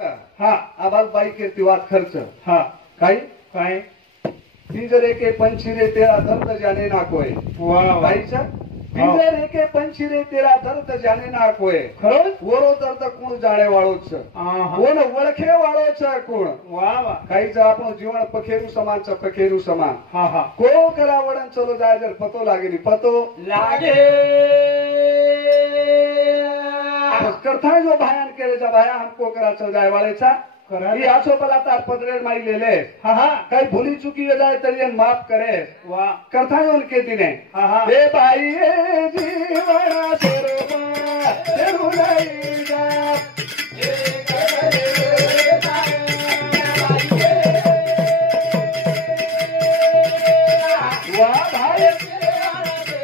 हा आबाल बाई केती वात खर्च हा काही काय तीजर एके पंचिरे तेरा दर्द जाने ना कोय वा वा. बाईचा तीजर एके पंचिरे तेरा दर्द जाने ना कोय खरंच वरो दर्द कोण जाणे वाळोच आहा. कोण ओळखे वाळोच कोण वा वा. काहीच आपण जीवन पखेरू समान पखेरू समान हा हा को करा वडन चलो जाय जर पतो लागेली पतो लागे करता जो भायान केलेचा भाया हमको करा चल जाय वाळेचा करा. ही आसो पला तार पदरेर माई लेले हा हा काही भूली चुकी हो जाए तरी माफ करे वा करता है उनके दिने हा हा ए भाई ए जीवना तेरोबा तेरू नहीं जा वाह भाई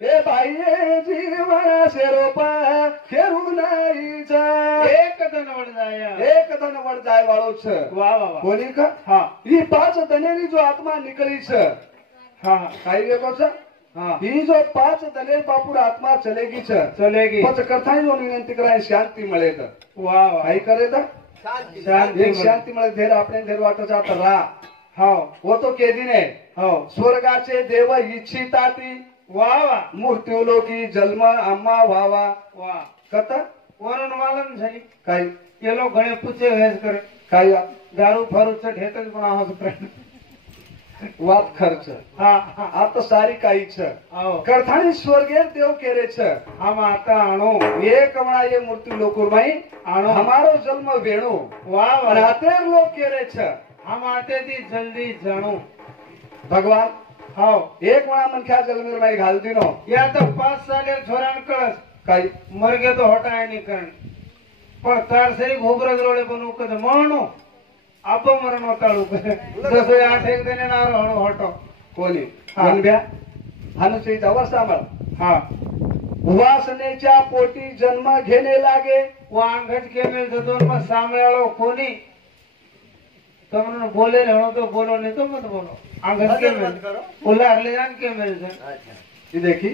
ए भाई ए जीवना शेरोपा खेरू नाही जा एक दनवड जाया एक धन वड जाय वाळो छ वा वा वा कोणी का हा ही पाच दनेरी जो आत्मा निकली छ हा हा काही देखो छ हा ही जो पाच दनेर बापूर आत्मा चलेगी छ चलेगी पच करता जो विनंती कराय शांती मिळे तर वा वा काही करे तर शांती एक शांती मिळे धेर आपण धेर वाटत जात रा हो वो तो के दिने हो स्वर्गाचे देव इच्छिताती वा वा मृत्यूलोकी जन्म आम्हा व्हावा वा कथा वरून मालन झाली काही केलो घणे पुचे हेच करे काही दारू फारूचं ढेटच पण आहोत वात खर्च हा हा आता सारी काही छ हो करथाणी स्वर्गेर देव केरे छ हम आता आणू एक म्हणा ये मृत्यू लोकुर माई आणू हमारो जन्म वेणू वा आणि वा हातेर लोक केरे छ हम आते ती जल्दी जाणू भगवान हो एक म्हणा मनख्या जन्मीर माई घाल दिनो या तर 5 साले छोरान कळस काही मरगे तो होटा नहीं करण पण तार सरी घोबरग रोडे बनू कद म्हणू आप मरण होताळू जसं 8 एक दिने नार हणू होटो कोणी हा. मनब्या हानुचीचा अवस्था मला हा वासनेच्या पोटी जन्म घेणे लागे वांगज के मिल दोन में सामळाळो कोणी તમને બોલે રહેણો તો બોલો નહીં તો મત બોલો આંગસ કે મિલ ઓલા હરલે જાન કે મિલ છે ही देखी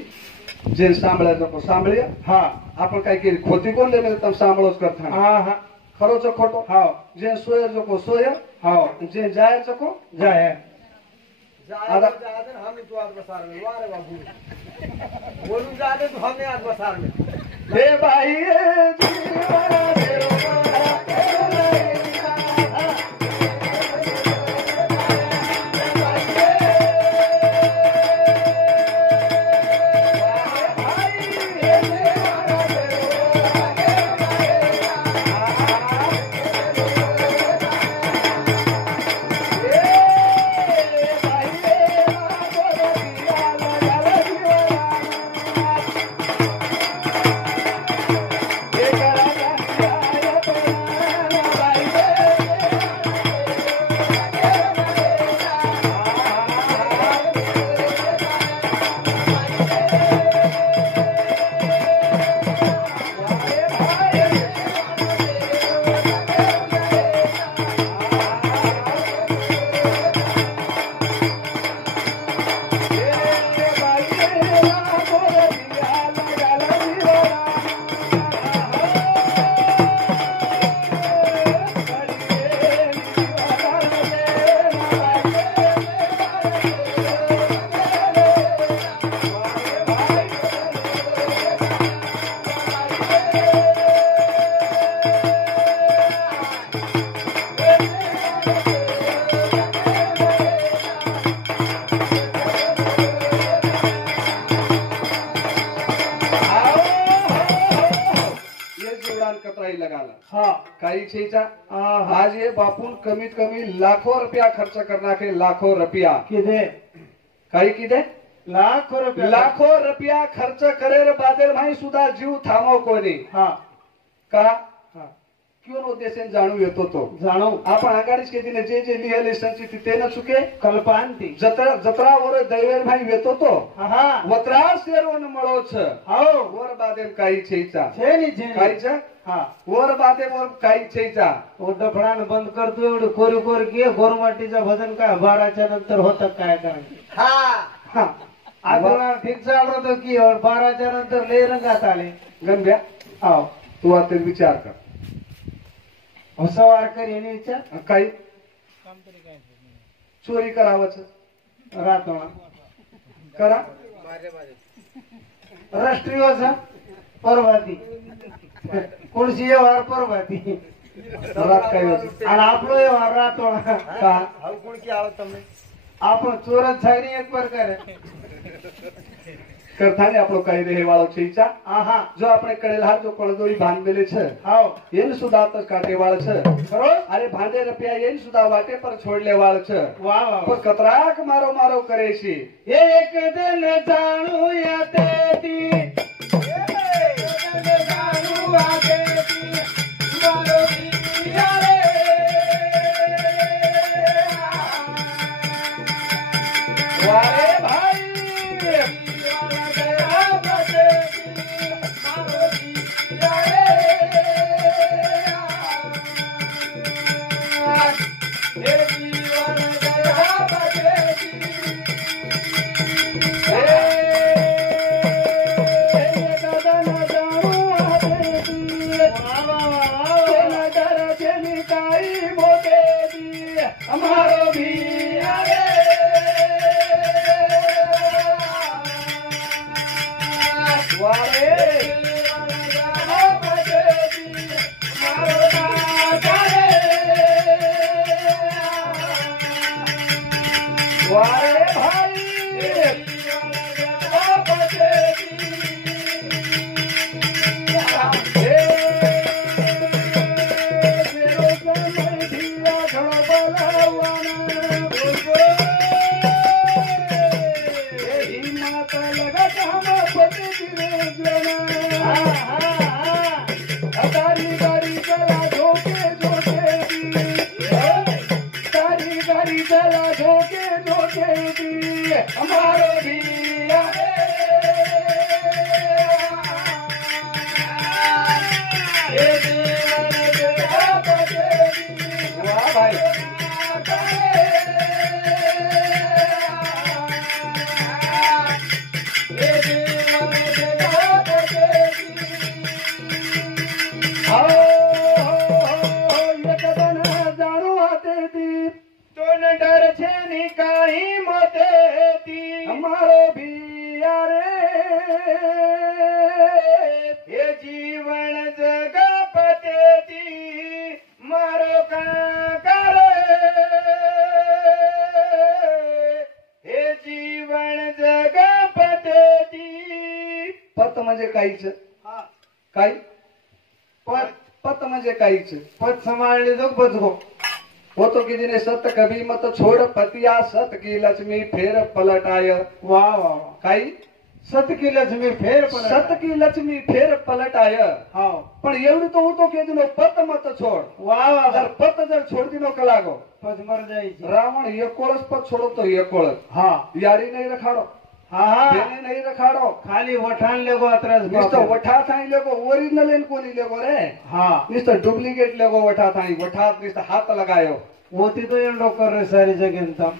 जे सांभाळायचं को सांभाळ्या હા आपण काय केली खोटी कोण लेले तर सांभाळोच करता હા હા खरोच खोटो હા जे सोयचं को सोय હા जे जायचं को જાય आता हे बाई ए जीवना देवा, जत्राई लगाला हा काही छेचा हा आज ये बापून कमीत कमी लाखो रुपया खर्च करना के लाखो रुपया किदे काही किदे लाखो रुपया लाखो रुपया खर्च करेर बादेर भाई सुद्धा जीव थांबव कोणी हा का हा क्यों उद्देशाने जाणू येतो तो जाणो आपण आघाडीच केली जे जे लिहिले संचित ते न चुके कल्पांती जत्रावर दैवेर भाई येतो तो हा वत्रा शेरवन मळो छ हो वर बादेम काही छेचा छेनी छेनी काही छ हा वर बादेम वर काही छेचा ओ डफडान बंद करतो एवढं कोरी कोरी की गोरमाटीचं भजन काय 12च्या नंतर होतं काय करायचं हा आजोळा ठीक चालू होतं की 12च्या नंतर लय रंगात आले गंभ्या हो तू आता विचार कर सवारकर यांनी विचार काही चोरी करावंच राहतो करा राष्ट्रीय असा परभाती कोणशी व्यवहार परभाती रात काही होत आणि आपलो व्यवहार राहतो का आपण चोरत छागरी एक प्रकार आहे કરથાને આપણો કઈ રહે વાળો છે ઈચ્છા આહા જો આપણે કરેલ હાર જો કળદોરી ભાંગેલે છે હાઉ એને સુધા તો કાટે વાળ છે બરોબર અરે ભાંડે રૂપિયા એને સુધા વાટે પર છોડલે વાળ છે વાહ વાહ પણ કતરાક મારો મારો કરે છે એક દિન જાણું યાતેતી જાણું યાતેતી મારો પિયા રે વારે ભાઈ અમારો ભીયા રે વારે વારે ભાઈ तारी गाड़ी चला झोके झोके तारी गाड़ी चला झोके झोके हमारो भैया वाह भाई डर छे निकाही मोतेती हमारो भैया रे ये जीवन जग पतेती मारो काकर हे जीवन जग पतेती पत म्हणजे काहीच काय पत पत म्हणजे काहीच पद सांभाळले जो बचगो वो तो किसी ने सत कभी मत छोड़ पतिया सत की लक्ष्मी फेर पलटाय वाह वाह काई सत की लक्ष्मी फेर सत की लक्ष्मी फेर पलटाय हाव पण एवढी तो હું તો કે દીનો પત મત છોડ वाह वाह जर पत जर छोड़ દીનો કલાગો पद मर जाई रावण एकोळस पत छोड़ो तो एकोळस हाँ यारी नहीं रखाड़ो हाँ हाँ बेने नहीं रखाड़ो खाली वठाण लेगो अतरस निस्तो वठा थाई लेगो ओरिजिनल इन कोनी लेगो रे हाँ निस्तो डुप्लीकेट लेगो वठा थाई वठा निस्तो हाथ लगायो होती तो एंडो कर रहे सारी जगह तम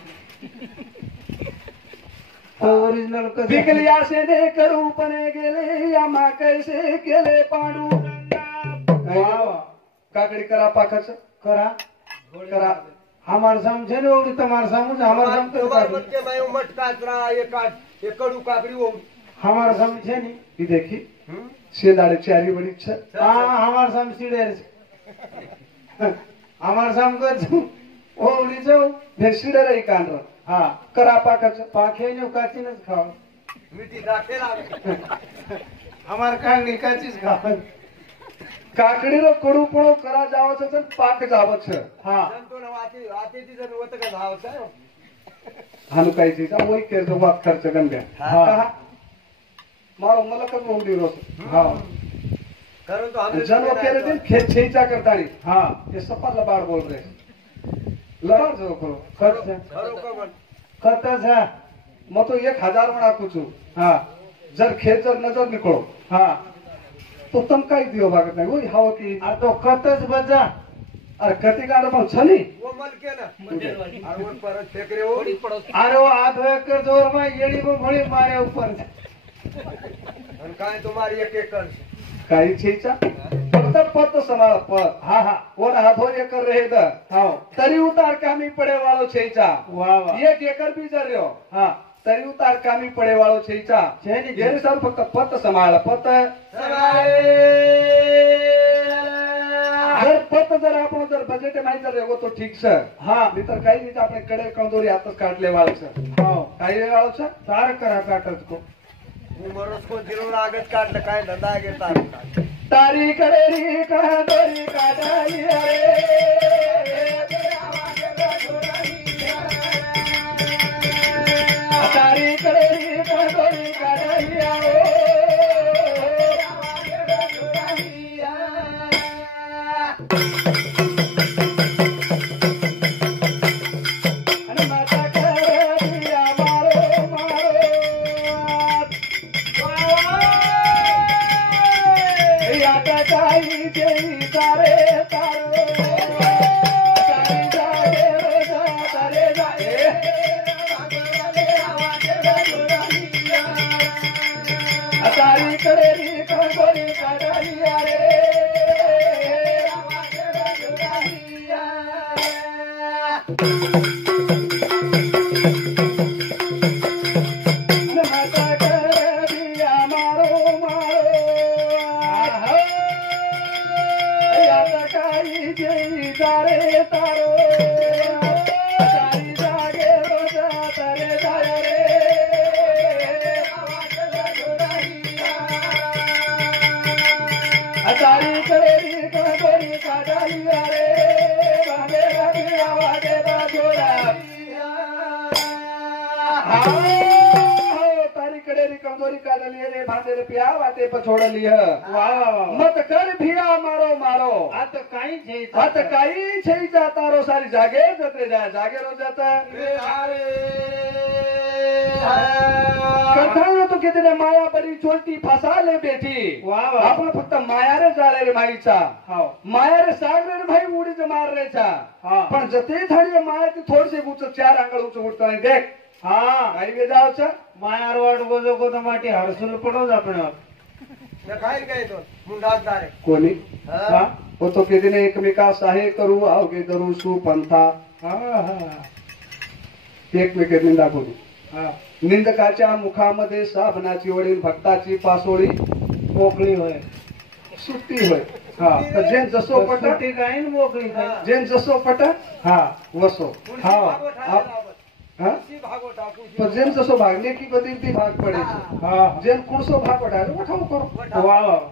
तो ओरिजिनल का बिकलिया से दे करू पने गेले या मा कैसे केले पांडू वाह वाह काकड़ी करा पाखच करा करा हमार समझे ने ओडी तुम्हार समझ हमार समझ तो हमार समझे नहीं ये देखी शेदाड़े चारी बड़ी छ हाँ हमार समझीड़े हमार समझ ओडी जो भेसीडे रही कांड्र हाँ करा पाखच पाखे ने काची न खाओ हमार कांगी काचीच खाओ કાકડી નો કડું પણ કરા જાવ છે ને પાક જાવ છે હા હાનું કઈ છે ઓય કે જો વાત ખર્ચ ગંડે હા મારો મલક જ ઉંડી રો હા જન્મ કેરે दिन खेत छेचा करता नहीं હા ये सपा लबाड़ बोल रहे लबाड़ जो करो ખત છે मैं तो 1000 में नाखू छू હા जर खेत जर नजर निकलो હા तो तुम कई दियो भागत नहीं वही हवा की આ તો ખત જ બજા अरे कति गाड़ में छनी અરે ઓ હાથ એકર જોર માં એડી માં ભળી મારે ઉપર काही छेचा फक्त पत समाळ पत હા હા कोण हाथो एकर रहे द હા तरी उतार कामी पडे वाळो छेचा વાહ વાહ 1 एकर बी जर રહ્યો હા तरी उतार कामी पडे वाळो छेचा છે ને જેને સારું ફક્ત પત સમાળ પત जर पत जर आपण जर बजेट माहिती जर रेगो तो ठीक છે હા नहीतर काही नाही આપણે कडे कंदोरी हातच काढले वाळ છે હા काही वाळ છે તાર કરા કાટત को तारी कडेरी कंदोरी काढाली तारी कडेरी कंदोरी काढाली અને માતા કડિયા મારો મારો याता काही देवी तारे तारो तारी जागे रोजा तारे जागे तारी कडेरी कंदोरी काढाली माता कडिया मारो मारो याता काही देवी तारे तारो तारी जागे रोजा तारे जागे तारी कडेरी कंदोरी काढाली वागे वागे आवाजे बाजोरा तारी कडेरी कंदोरी काढली रे भांडे रे पिया वाटे पछोडली વાહ વાહ વાહ मत कर भिया मारो मारो આ તો કાઈ છે आता काही छेचा तारो सारी जागे जते जाय जागे रो जाता कथानो तो किती माया बरी चोलती फसा ले बेटी वाह वाह आपण फक्त माया रे जाळे रे माईचा હા माया रे सागरे रे भाई उडीच मार रेचा હા पण जते थाळी माया ती थोडीशी उच 4 आंगळ उच उडता नाही देख હા काही वे जाव छ માયાર વાડ ગોજો કો તો માટી હરસુલ પડો જ આપણે कोणी હા वो तो किती ने एकमेका सहाय्य करू आवगे करू सुपंथा હા હા एकमेके निंदा करू હા निंदकाच्या मुखामध्ये साबणाची वडील भक्ताची पासोळी મોકળી હોય सुट्टी होय હા तर जेन जसो पट સુટી કાઈ ને મોકળી થાય जेन जसो पट હા वसो હા हा पण जेन जसो भागले की बदल ती भाग पडे હા जेन कुणसो भाग पडाले उठाव करो વાહ વાહ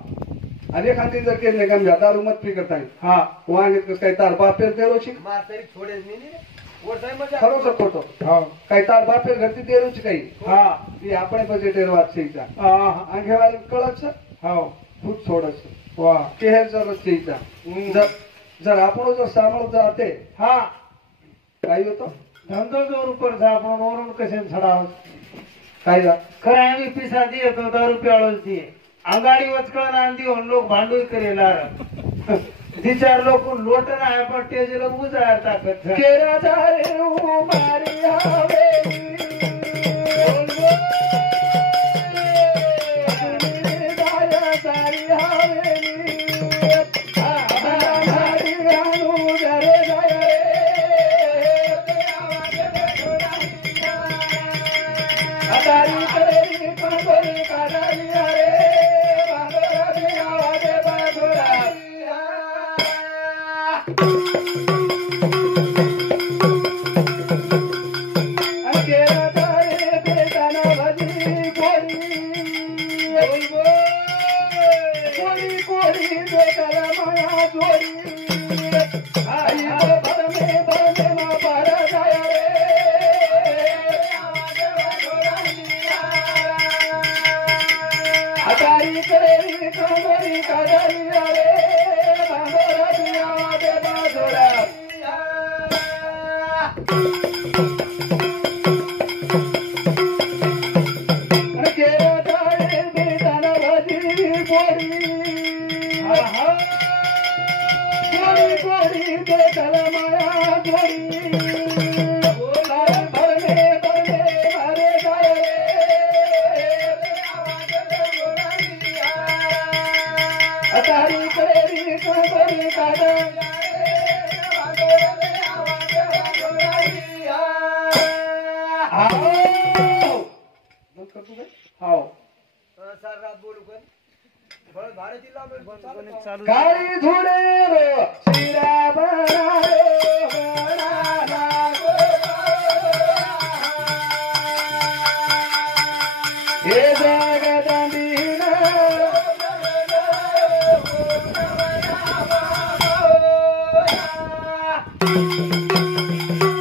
आणि एखादी जर केले गम दारू मत पी करताय હા वांगेत कस काय तार बापेर देरो शी खरो खोटो હા काय तार बापेर घरती देरो ची काही હા ती આપણે बजेटेर વાત છે ઈचा હા आंगेवाले कळत છે હા खूप छोडस વાહ केहर जरूरत છે ઈचा जर जर આપણો जर सामळ जाते હા काय होतो ધંધો જોર ઉપર છે આપણો ઓરન કશે છડાવ काय जा ખરા એવી પૈસા દીએ તો 10 રૂપિયા વાળો જ દીએ આંગાડી વચકળ ના આંધી ઓન લોક ભાંડુઈ કરેલા દી ચાર લોકો લોટ ના હે પણ તેજ લોક ઉજાર તાકત છે केरा जारे मारी हवेली दाया सारी हवेली मारी हानू जरे जाया तारी करेरी कंदोरी काढाली रे बांधोरा बिया वाजे बाजोरा केरा जारे बेटाना भजी कोरी कोरी कोरी बेटाला जोडी आई भरमे मा पर जाया रे अतारी करेली कमरी काजलिया रे बांधोरा दिया दे बांधोरा के जाए बेदान भजी बोरी गोरी गोरी बेदल माया गोरी भरने मारे जाए अतारी करेली कमरी काजलिया काळी धुळे रो शिरा बना हे